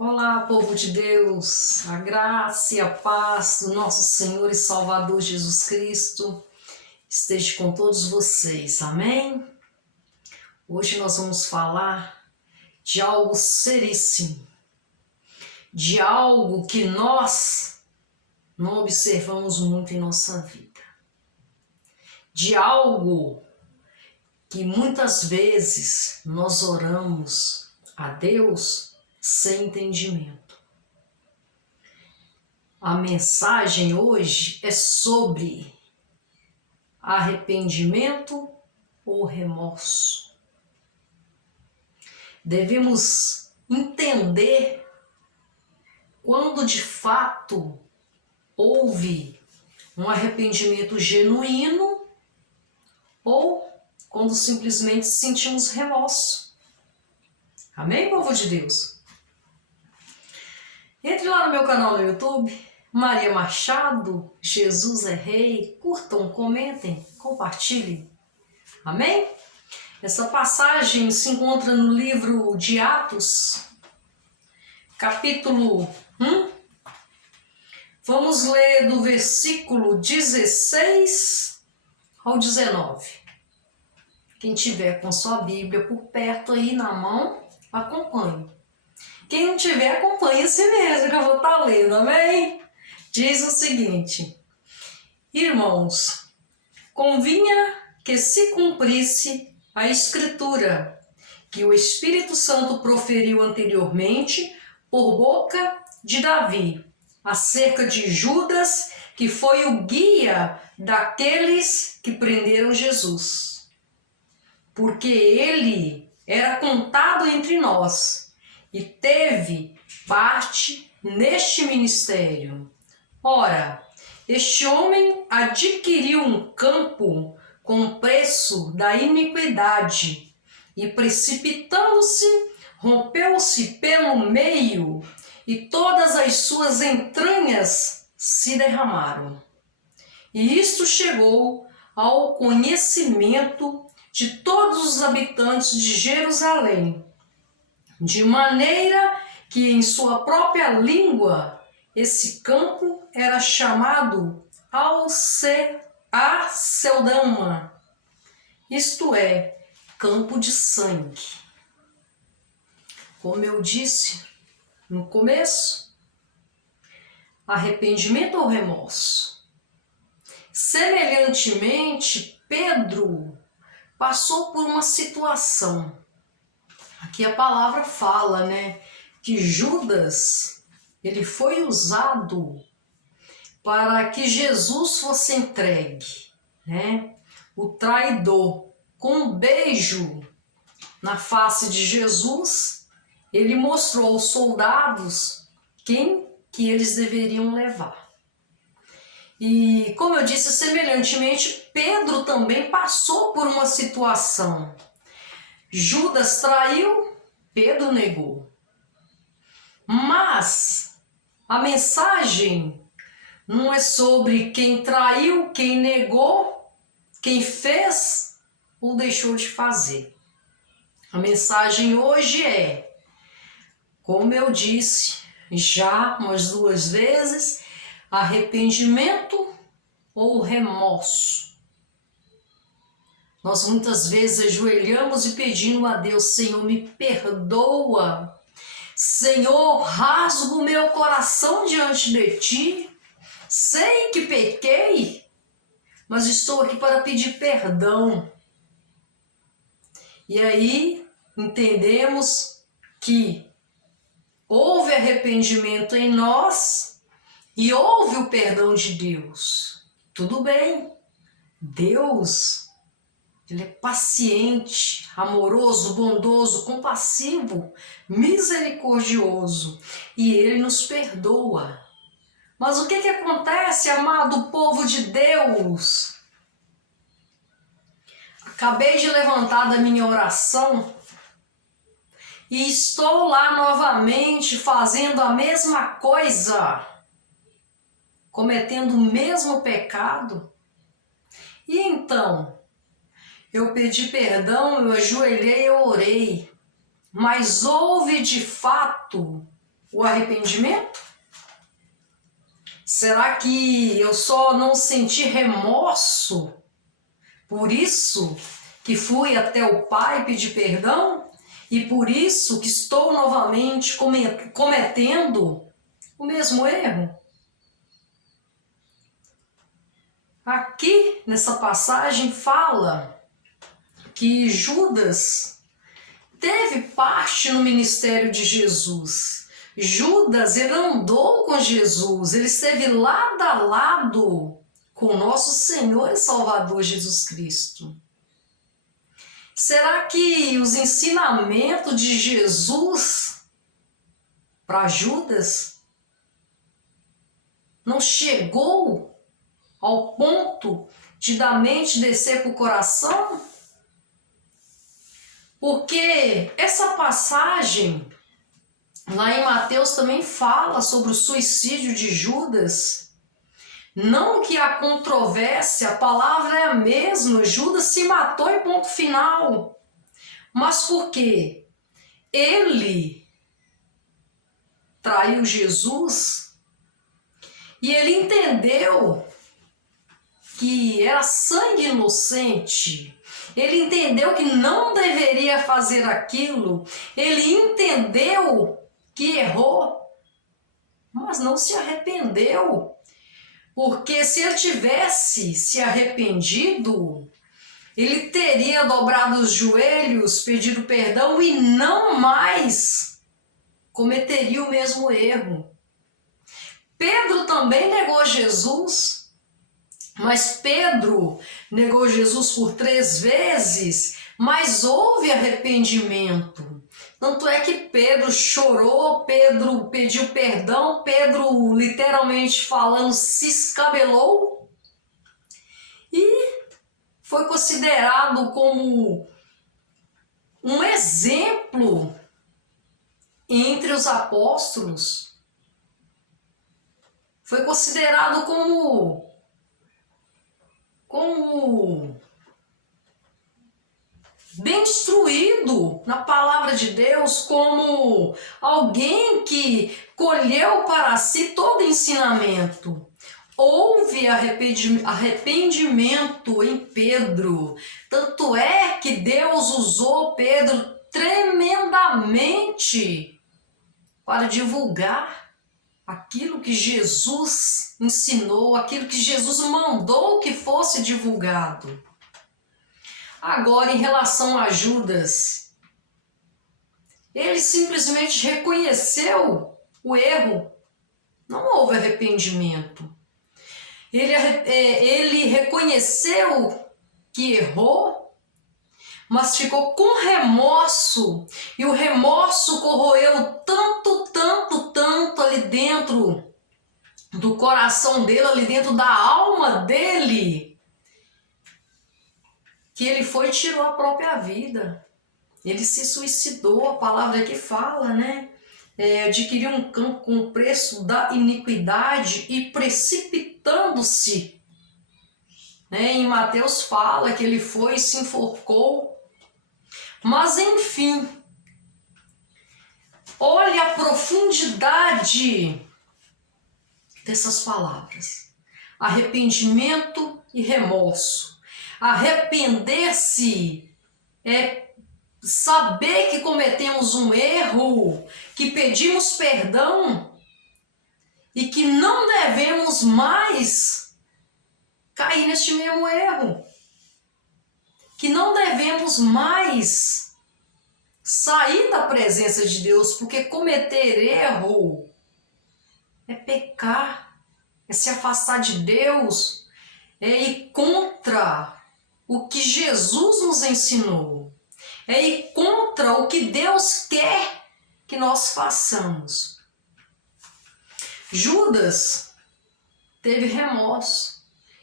Olá, povo de Deus, a graça e a paz do nosso Senhor e Salvador Jesus Cristo esteja com todos vocês, amém? Hoje nós vamos falar de algo seríssimo, de algo que nós não observamos muito em nossa vida, de algo que muitas vezes nós oramos a Deus sem entendimento. A mensagem hoje é sobre arrependimento ou remorso. Devemos entender quando de fato houve um arrependimento genuíno ou quando simplesmente sentimos remorso. Amém, povo de Deus? Entre lá no meu canal no YouTube, Maria Machado, Jesus é Rei. Curtam, comentem, compartilhem. Amém? Essa passagem se encontra no livro de Atos, capítulo 1. Vamos ler do versículo 16 ao 19. Quem tiver com sua Bíblia por perto aí na mão, acompanhe. Quem não tiver, acompanhe a si mesmo, que eu vou estar lendo, amém? Diz o seguinte: Irmãos, convinha que se cumprisse a Escritura, que o Espírito Santo proferiu anteriormente por boca de Davi, acerca de Judas, que foi o guia daqueles que prenderam Jesus. Porque ele era contado entre nós e teve parte neste ministério. Ora, este homem adquiriu um campo com preço da iniquidade e, precipitando-se, rompeu-se pelo meio e todas as suas entranhas se derramaram. E isto chegou ao conhecimento de todos os habitantes de Jerusalém, de maneira que em sua própria língua esse campo era chamado Aceldama, isto é, campo de sangue. Como eu disse no começo, arrependimento ou remorso? Semelhantemente, Pedro passou por uma situação. Aqui a palavra fala, que Judas, ele foi usado para que Jesus fosse entregue, O traidor, com um beijo na face de Jesus, ele mostrou aos soldados quem que eles deveriam levar. E, como eu disse, semelhantemente, Pedro também passou por uma situação. Judas traiu, Pedro negou. Mas a mensagem não é sobre quem traiu, quem negou, quem fez ou deixou de fazer. A mensagem hoje é, como eu disse já umas 2 vezes, arrependimento ou remorso. Nós muitas vezes ajoelhamos e pedimos a Deus: Senhor, me perdoa. Senhor, rasgo o meu coração diante de Ti. Sei que pequei, mas estou aqui para pedir perdão. E aí entendemos que houve arrependimento em nós e houve o perdão de Deus. Tudo bem, Deus, Ele é paciente, amoroso, bondoso, compassivo, misericordioso e Ele nos perdoa. Mas o que acontece, amado povo de Deus? Acabei de levantar da minha oração e estou lá novamente fazendo a mesma coisa, cometendo o mesmo pecado. E então, eu pedi perdão, eu ajoelhei, eu orei, mas houve de fato o arrependimento? Será que eu só não senti remorso, por isso que fui até o Pai pedir perdão? E por isso que estou novamente cometendo o mesmo erro? Aqui nessa passagem fala que Judas teve parte no ministério de Jesus. Judas, ele andou com Jesus, ele esteve lado a lado com nosso Senhor e Salvador Jesus Cristo. Será que os ensinamentos de Jesus para Judas não chegou ao ponto de da mente descer para o coração? Porque essa passagem lá em Mateus também fala sobre o suicídio de Judas. Não que há controvérsia, a palavra é a mesma, Judas se matou e ponto final. Mas por quê? Ele traiu Jesus e ele entendeu que era sangue inocente. Ele entendeu que não deveria fazer aquilo. Ele entendeu que errou, mas não se arrependeu. Porque se ele tivesse se arrependido, ele teria dobrado os joelhos, pedido perdão e não mais cometeria o mesmo erro. Pedro também negou Jesus, mas Pedro negou Jesus por 3 vezes, mas houve arrependimento. Tanto é que Pedro chorou, Pedro pediu perdão, Pedro, literalmente falando, se escabelou e foi considerado como um exemplo entre os apóstolos. Foi considerado como bem instruído na palavra de Deus, como alguém que colheu para si todo ensinamento. Houve arrependimento em Pedro, tanto é que Deus usou Pedro tremendamente para divulgar aquilo que Jesus ensinou, aquilo que Jesus mandou que fosse divulgado. Agora, em relação a Judas, ele simplesmente reconheceu o erro, não houve arrependimento. Ele reconheceu que errou, mas ficou com remorso, e o remorso corroeu tanto ali dentro do coração dele, ali dentro da alma dele, que ele foi e tirou a própria vida. Ele se suicidou, a palavra que fala, né? Adquiriu um campo com o preço da iniquidade e precipitando-se. Né? Em Mateus fala que ele foi e se enforcou. Mas enfim, olha a profundidade dessas palavras. Arrependimento e remorso. Arrepender-se é saber que cometemos um erro, que pedimos perdão e que não devemos mais cair neste mesmo erro. Que não devemos mais sair da presença de Deus, porque cometer erro é pecar, é se afastar de Deus, é ir contra o que Jesus nos ensinou, é ir contra o que Deus quer que nós façamos. Judas teve remorso.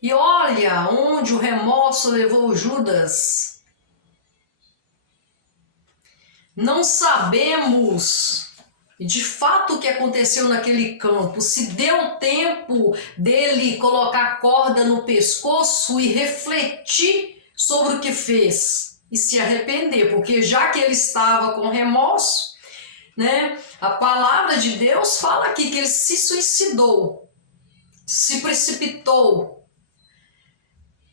E olha onde o remorso levou Judas. Não sabemos de fato o que aconteceu naquele campo, se deu tempo dele colocar a corda no pescoço e refletir sobre o que fez e se arrepender, porque já que ele estava com remorso, né? A palavra de Deus fala aqui que ele se suicidou, se precipitou.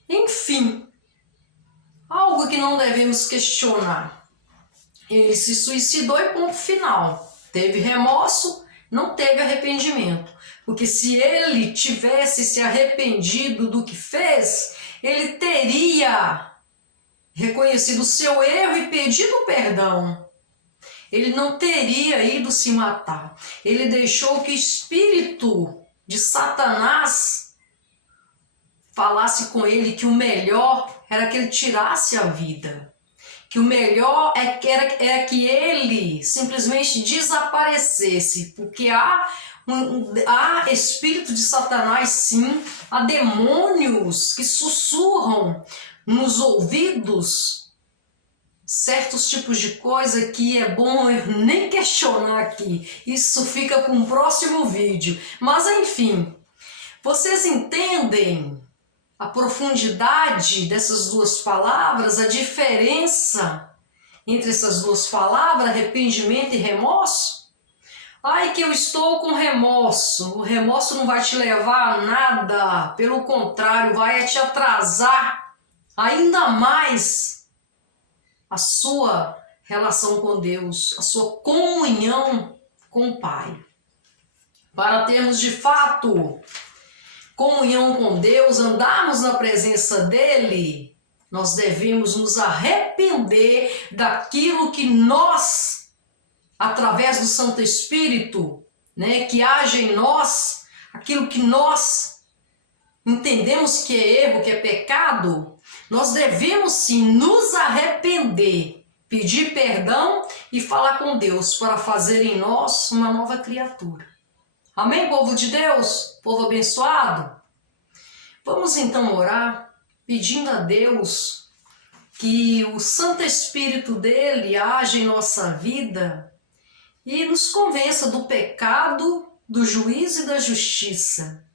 Enfim, algo que não devemos questionar. Ele se suicidou e ponto final. Teve remorso, não teve arrependimento. Porque se ele tivesse se arrependido do que fez, ele teria reconhecido o seu erro e pedido perdão. Ele não teria ido se matar. Ele deixou que o espírito de Satanás falasse com ele que o melhor era que ele tirasse a vida. Que o melhor era que ele simplesmente desaparecesse. Porque há espírito de Satanás, sim, há demônios que sussurram nos ouvidos certos tipos de coisa que é bom eu nem questionar aqui. Isso fica para um próximo vídeo. Mas enfim, vocês entendem a profundidade dessas duas palavras, a diferença entre essas duas palavras, arrependimento e remorso? Ai, que eu estou com remorso. O remorso não vai te levar a nada, pelo contrário, vai te atrasar ainda mais a sua relação com Deus, a sua comunhão com o Pai. Para termos de fato comunhão com Deus, andarmos na presença dEle, nós devemos nos arrepender daquilo que nós, através do Santo Espírito, né, que age em nós, aquilo que nós entendemos que é erro, que é pecado, nós devemos sim nos arrepender, pedir perdão e falar com Deus para fazer em nós uma nova criatura. Amém, povo de Deus? Povo abençoado? Vamos então orar pedindo a Deus que o Santo Espírito dele age em nossa vida e nos convença do pecado, do juízo e da justiça.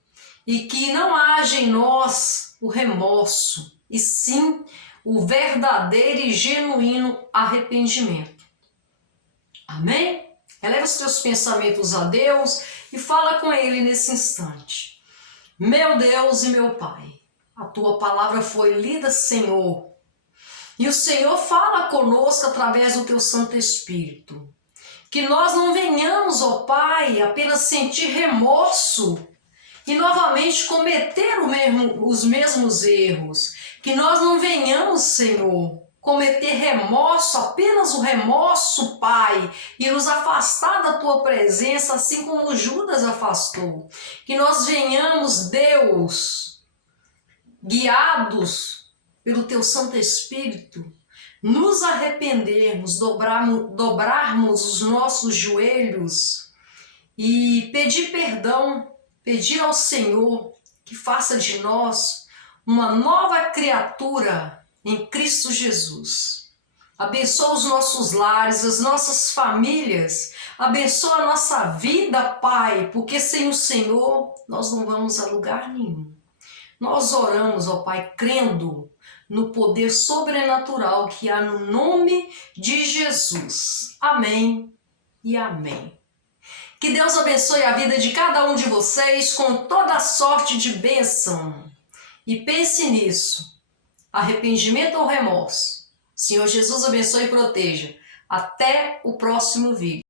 E que não haja em nós o remorso, e sim o verdadeiro e genuíno arrependimento. Amém? Eleva os teus pensamentos a Deus e fala com Ele nesse instante. Meu Deus e meu Pai, a Tua palavra foi lida, Senhor, e o Senhor fala conosco através do Teu Santo Espírito. Que nós não venhamos, ó Pai, apenas sentir remorso e novamente cometer os mesmos erros. Que nós não venhamos, Senhor, cometer remorso, apenas o remorso, Pai, e nos afastar da Tua presença, assim como Judas afastou. Que nós venhamos, Deus, guiados pelo Teu Santo Espírito, nos arrependermos, dobrarmos os nossos joelhos e pedir perdão, pedir ao Senhor que faça de nós uma nova criatura em Cristo Jesus. Abençoa os nossos lares, as nossas famílias, abençoa a nossa vida, Pai, porque sem o Senhor nós não vamos a lugar nenhum. Nós oramos, ó Pai, crendo no poder sobrenatural que há no nome de Jesus. Amém e amém. Que Deus abençoe a vida de cada um de vocês com toda a sorte de bênção. E pense nisso. Arrependimento ou remorso? Senhor Jesus abençoe e proteja. Até o próximo vídeo.